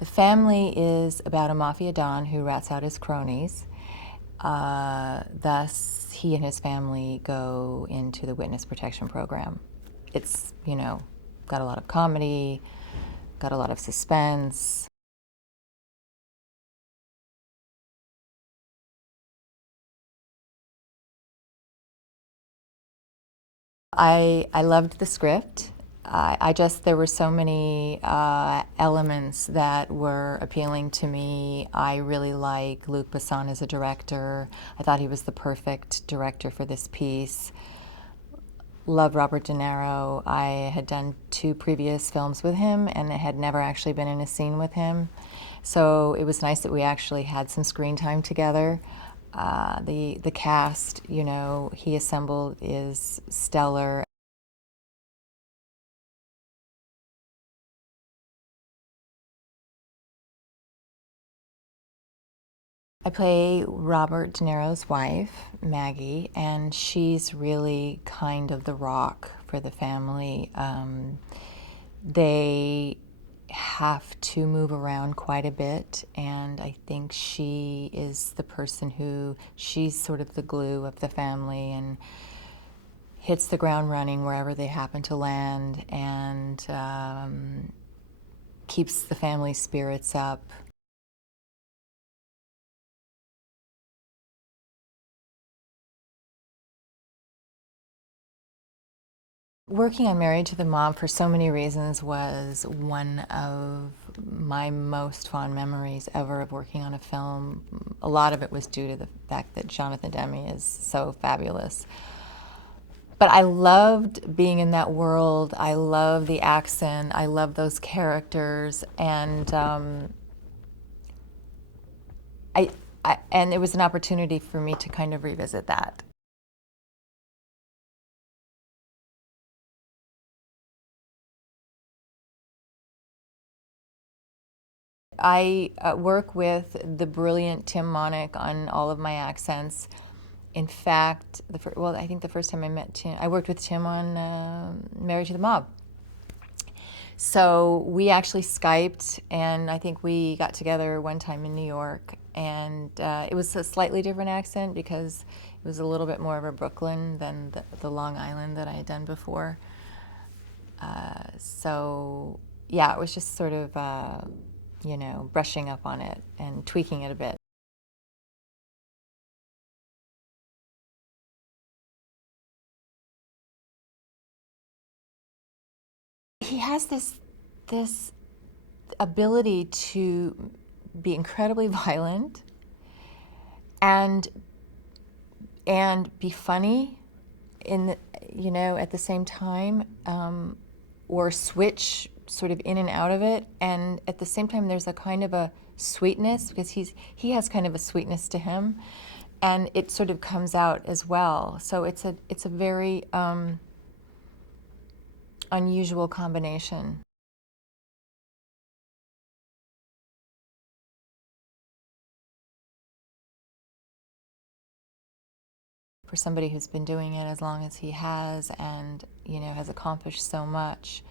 The family is about a mafia don who rats out his cronies. Thus, he and his family go into the witness protection program. It's, got a lot of comedy, got a lot of suspense. I loved the script. There were so many elements that were appealing to me. I really like Luc Besson as a director. I thought he was the perfect director for this piece. Love Robert De Niro. I had done 2 previous films with him and had never actually been in a scene with him. So it was nice that we actually had some screen time together. The cast, he assembled is stellar. I play Robert De Niro's wife, Maggie, and she's really kind of the rock for the family. They have to move around quite a bit, and I think she is the person she's sort of the glue of the family and hits the ground running wherever they happen to land, and keeps the family spirits up. Working on Married to the Mob for so many reasons was one of my most fond memories ever of working on a film. A lot of it was due to the fact that Jonathan Demme is so fabulous. But I loved being in that world. I love the accent. I love those characters, and I, and it was an opportunity for me to kind of revisit that. I work with the brilliant Tim Monick on all of my accents. In fact, I think the first time I met Tim, I worked with Tim on Married to the Mob. So we actually Skyped, and I think we got together one time in New York, and it was a slightly different accent because it was a little bit more of a Brooklyn than the Long Island that I had done before. So yeah, it was just sort of, brushing up on it and tweaking it a bit. He has this ability to be incredibly violent and be funny in at the same time, or switch sort of in and out of it, and at the same time there's a kind of a sweetness because he has kind of a sweetness to him, and it sort of comes out as well. So it's a very unusual combination. For somebody who's been doing it as long as he has and has accomplished so much,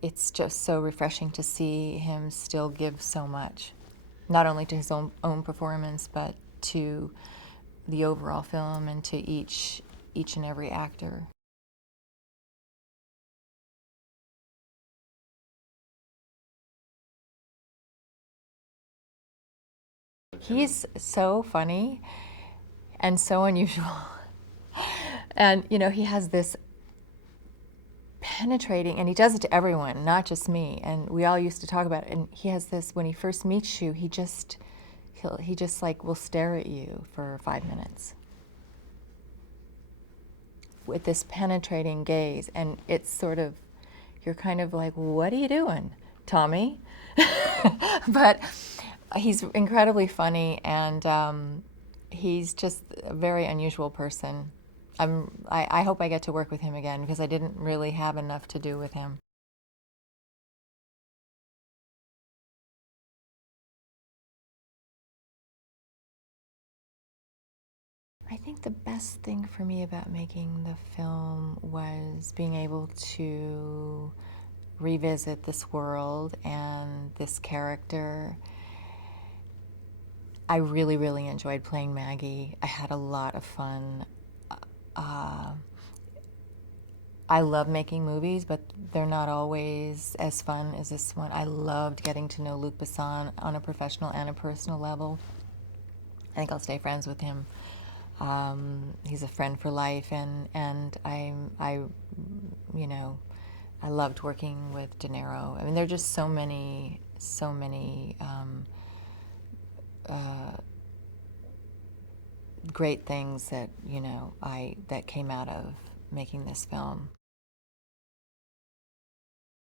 it's just so refreshing to see him still give so much, not only to his own performance but to the overall film and to each and every actor. He's so funny and so unusual. And he has this penetrating, and he does it to everyone, not just me. And we all used to talk about it. And he has this, when he first meets you, he just like will stare at you for 5 minutes with this penetrating gaze, and it's sort of, you're kind of like, what are you doing, Tommy? But he's incredibly funny, and he's just a very unusual person. I hope I get to work with him again because I didn't really have enough to do with him. I think the best thing for me about making the film was being able to revisit this world and this character. I really, really enjoyed playing Maggie. I had a lot of fun. Uh, I love making movies, but they're not always as fun as this one. I loved getting to know Luc Besson on a professional and a personal level. I think I'll stay friends with him. He's a friend for life, and you know, I loved working with De Niro. I mean, there are just so many great things that that came out of making this film.